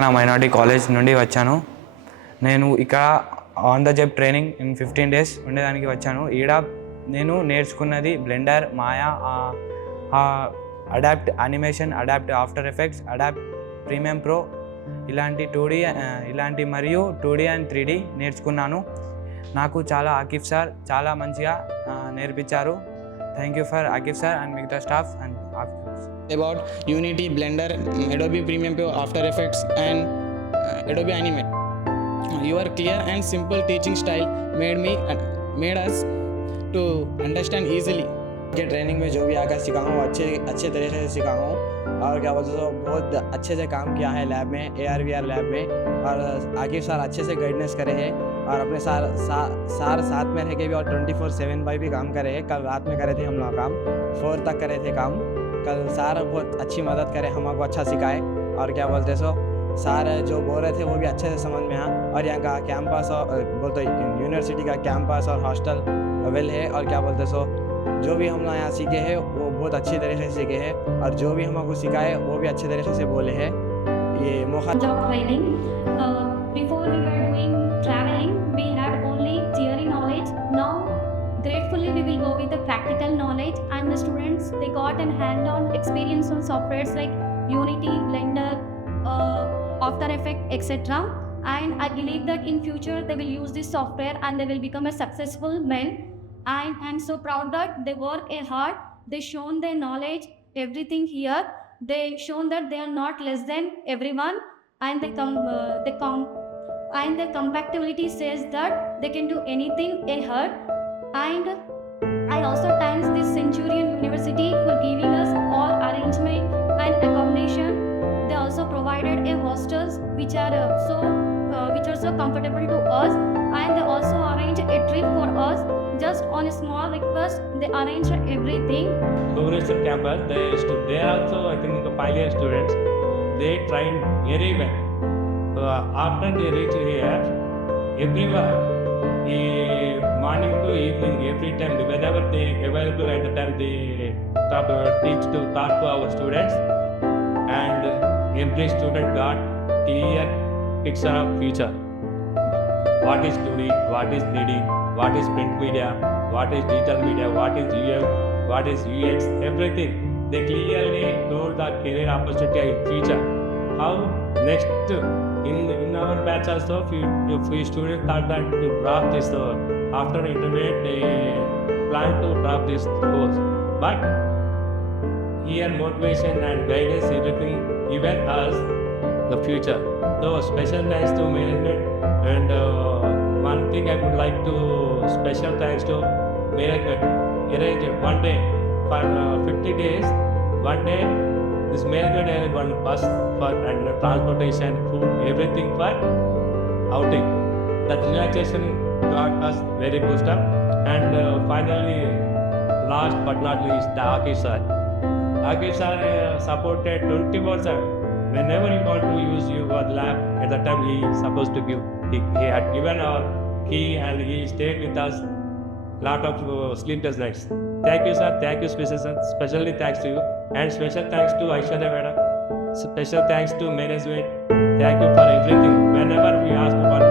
నా minority college నుండి వచ్చాను. నేను ఇక్కడ on the job training in 15 days ఉండేదానికి వచ్చాను. ఈడ నేను నేర్చుకున్నది Blender, Maya, Adobe animation, Adobe after effects, Adobe premium pro ఇలాంటి 2D మరియు 2D అండ్ 3D నేర్చుకున్నాను. నాకు ఆకిఫ్ సార్ చాలా మంచిగా నేర్పించారు. Thank you for Akif sir and మిగతా staff and about Unity, Blender, Adobe Premium Pro, After Effects and Adobe Animate. Your clear and simple teaching style made us to understand easily. के training में जो भी आकर सीखा हूँ अच्छे तरीके से सीखा हूँ और क्या बोलते हो बहुत अच्छे से काम किया है लैब में, AR/VR लैब में, और आकिफ सर अच्छे से गाइडेंस करे हैं और अपने साथ में रह के भी और 24/7 भी काम करे हैं. कल रात में करे थे हम लोग काम, 4 तक करे थे काम. कल सार बहुत अच्छी मदद करे, हमको अच्छा सिखाए और क्या बोलते सो सार जो बोल रहे थे वो भी अच्छे से समझ में आया. और यहाँ का कैंपस और बोलते यूनिवर्सिटी का कैंपस और हॉस्टल वेल है. और क्या बोलते सो जो भी हम लोग यहाँ सीखे हैं वो बहुत अच्छी तरीके से सीखे हैं और जो भी हमको सिखाए वो भी अच्छे तरीके से बोले हैं. ये मौका job training. Before we were doing traveling, we had only theory knowledge. Now gratefully we will go with the practical knowledge, and the students they got an hand-on experience on softwares like Unity, Blender, After Effects, etc. And I believe that in future they will use this software and they will become a successful men. I'm so proud that they work hard, they shown their knowledge, everything here. They shown that they are not less than everyone, and and their compatibility says that they can do anything they heard. And I also thanks this Centurion University for giving us all arrangement and accommodation. They also provided a hostels which are so comfortable to us, and they also arranged a trip for us. Just on a small request, they arranged everything. Bhubaneswar campus, they are also I think 5-year students. They trained very well. After they reach here, everywhere, morning to evening, every time, whenever they available at the time, they talk to our students, and every student got clear picture of future. What is 2D, what is 3D, what is print media, what is digital media, what is UF, what is UX, everything. They clearly told the career opportunity in future. How next in our batch also, few students thought that to drop this after intermediate they plan to drop this course. But here motivation and guidance, everything, even us, the future. So special thanks to management, and one thing I would like to special thanks to management. Arrange one day for 50 days. One day this management has one bus for and transportation, food, everything for outing. That relaxation got us very good stuff. And finally, last but not least, the Akif sir. Akif sir supported 24/7. Whenever you want to use your lab, at the time he is supposed to give. He had given our key and he stayed with us lot of sleepless nights. Thank you sir, thank you specially thanks to you, and special thanks to Aishwarya madam, special thanks to management. Thank you for everything. Whenever we ask one